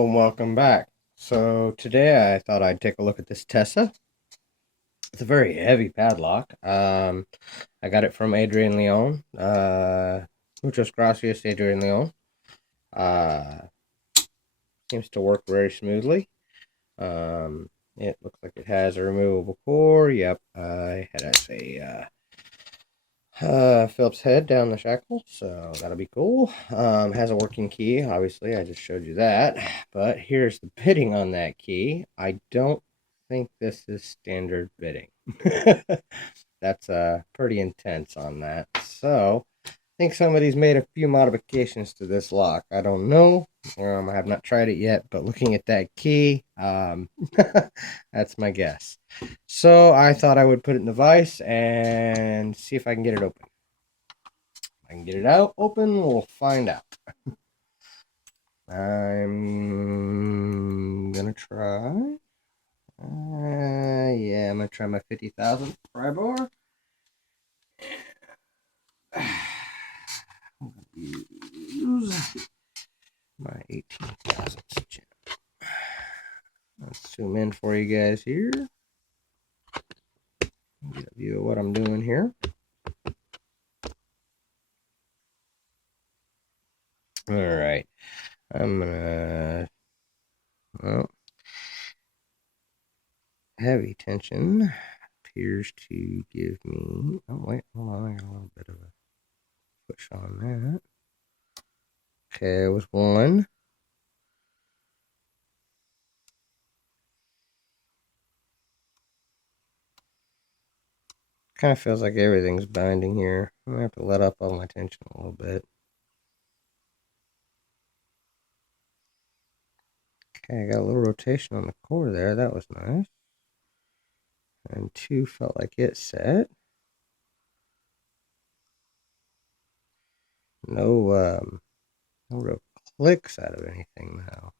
Hello and welcome back. So today I thought I'd take a look at this Tesa. It's a very heavy padlock. I got it from Adrian Leon. Muchas gracias, Adrian Leon. Uh, Seems to work very smoothly. It looks like it has a removable core. Yep, it has a Phillips head down the shackle, so that'll be cool. Has a working key, obviously, I just showed you that. But here's the bitting on that key. I don't think this is standard bitting. That's pretty intense on that. So I think somebody's made a few modifications to this lock. I don't know. I have not tried it yet, but looking at that key, that's my guess. So I thought I would put it in the vise and see if I can get it open. If I can get it out open, we'll find out. I'm gonna try. Yeah, I'm gonna try my 50,000 pry bar. I'm gonna use my 18,000 gem. Let's zoom in for you guys here. Get a view of what I'm doing here. All right, I'm gonna. Well, heavy tension appears to give me. Oh wait, hold on, I got a little bit of a push on that. Okay, it was one. Kind of feels like everything's binding here. I'm gonna have to let up on my tension a little bit. Okay, I got a little rotation on the core there. That was nice. And two felt like it set. No, no real clicks out of anything now.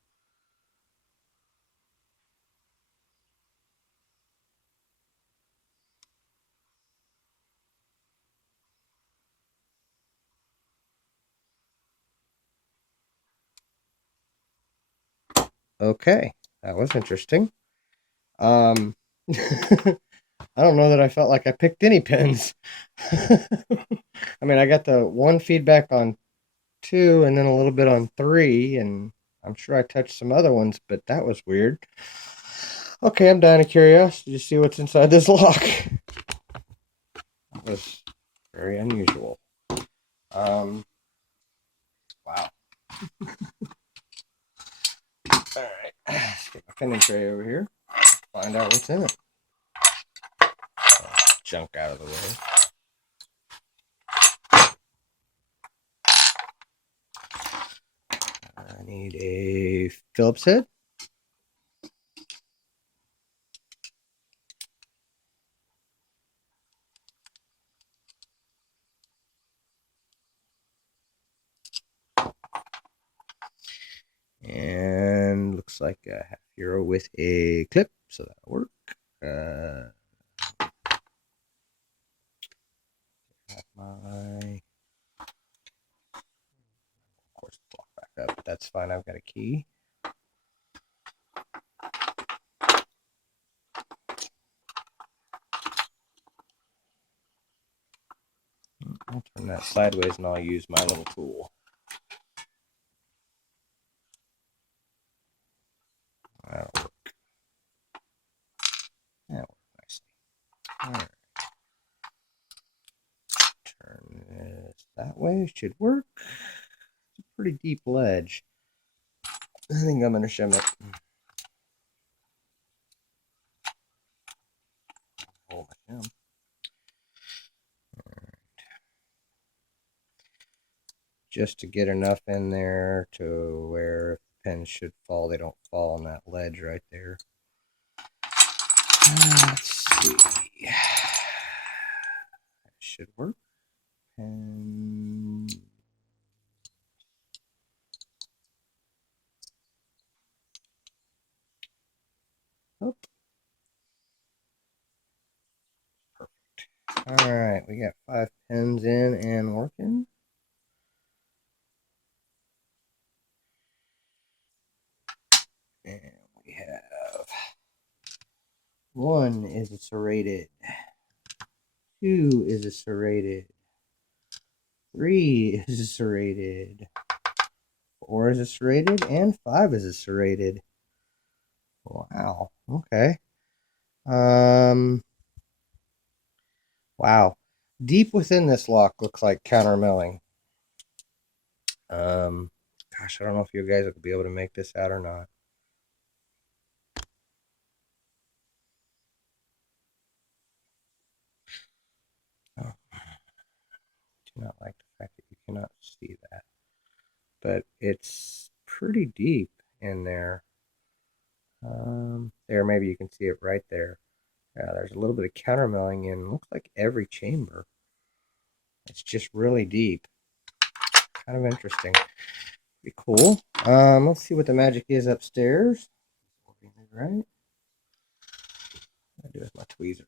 Okay, that was interesting. I don't know that I felt like I picked any pins. I mean, I got the one feedback on two and then a little bit on three, and I'm sure I touched some other ones, but that was weird. Okay, I'm dying of curiosity to see what's inside this lock. That was very unusual. Wow. All right, let's get my pinning tray over here. Find out what's in it. Junk out of the way. I need a Phillips head. And looks like a half euro with a clip, so that'll work. My, of course, it's locked back up, but that's fine. I've got a key. I'll turn that sideways and I'll use my little tool. That'll work. That'll work nicely. All right. Turn this that way. Should work. It's a pretty deep ledge. I think I'm going to shim it. Hold my shim. Just to get enough in there to where if the pins should fall, they don't fall on that ledge right there. Let's see. That should work. And oh, perfect. All right, we got 5 pins in and working. 1 is a serrated. 2 is a serrated. 3 is a serrated. 4 is a serrated. And 5 is a serrated. Wow. Okay. Wow. Deep within this lock looks like counter milling. Gosh, I don't know if you guys will be able to make this out or not. Oh, do not like the fact that you cannot see that. But it's pretty deep in there. There, maybe you can see it right there. Yeah, there's a little bit of counter milling in, looks like every chamber. It's just really deep. Kind of interesting. Pretty cool. Let's see what the magic is upstairs. Right? I do with my tweezers.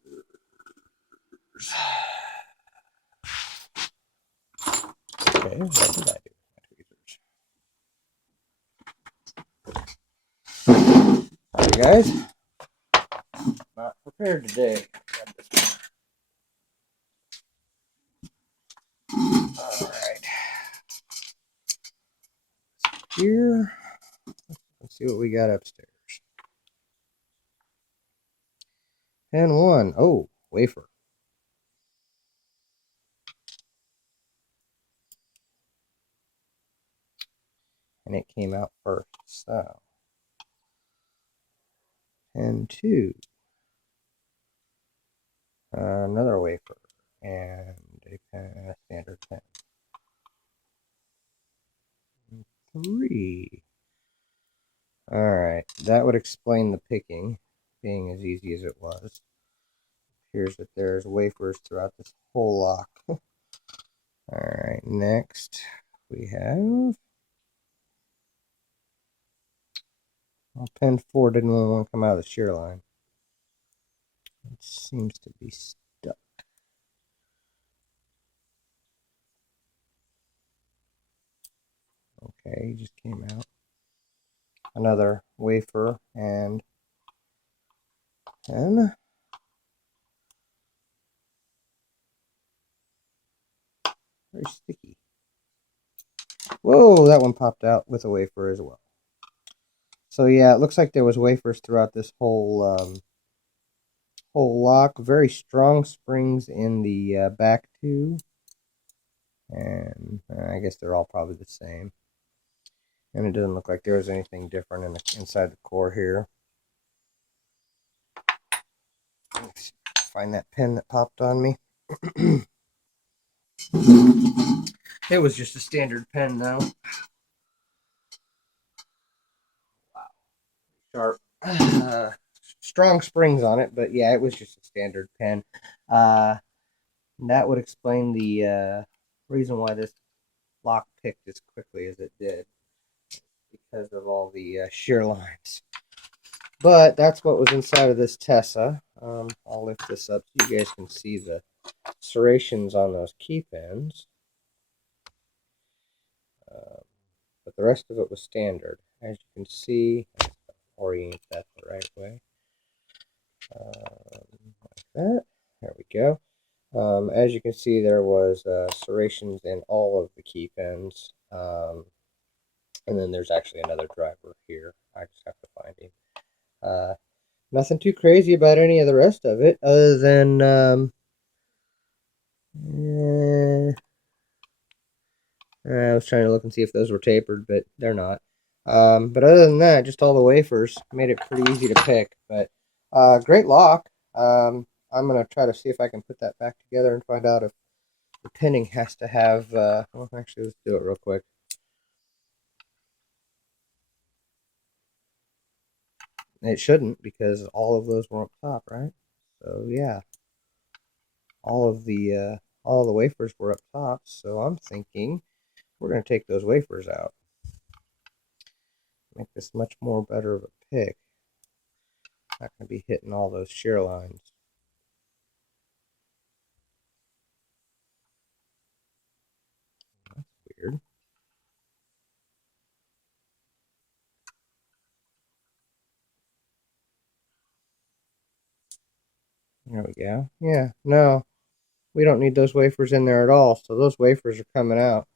Okay, what did I do with my tweezers? Sorry, guys. Not prepared today. All right. Here, let's see what we got upstairs. Pen 1. Oh, wafer. And it came out first. So, pen 2. Another wafer. And a standard pen. 3. Alright, that would explain the picking being as easy as it was. It appears that there's wafers throughout this whole lock. Alright, next we have... Well, pen 4 didn't want to come out of the shear line. It seems to be stuck. Okay, he just came out. Another wafer and pen. Very sticky. Whoa, that one popped out with a wafer as well. So yeah, it looks like there was wafers throughout this whole whole lock. Very strong springs in the back two. And I guess they're all probably the same. And it doesn't look like there was anything different in inside the core here. Let's find that pin that popped on me. It was just a standard pen though. Wow. Sharp. Strong springs on it, but yeah, it was just a standard pen. That would explain the reason why this lock picked as quickly as it did, because of all the shear lines. But that's what was inside of this Tesa. I'll lift this up so you guys can see the serrations on those key pins. But the rest of it was standard. As you can see, orient that the right way. Like that. There we go. As you can see, there was serrations in all of the key pins. And then there's actually another driver here. I just have to find him. Nothing too crazy about any of the rest of it, other than I was trying to look and see if those were tapered, but they're not. But other than that, just all the wafers made it pretty easy to pick. But great lock. I'm going to try to see if I can put that back together and find out if the pinning has to have... well, actually, let's do it real quick. It shouldn't, because all of those were up top, right? So, yeah. All the wafers were up top, so I'm thinking we're going to take those wafers out. Make this much more better of a pick. Not going to be hitting all those shear lines. That's weird. There we go. Yeah, no, we don't need those wafers in there at all. So those wafers are coming out.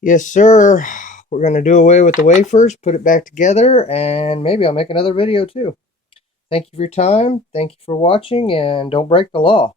Yes, sir. We're going to do away with the wafers, put it back together, and maybe I'll make another video too. Thank you for your time. Thank you for watching, and don't break the law.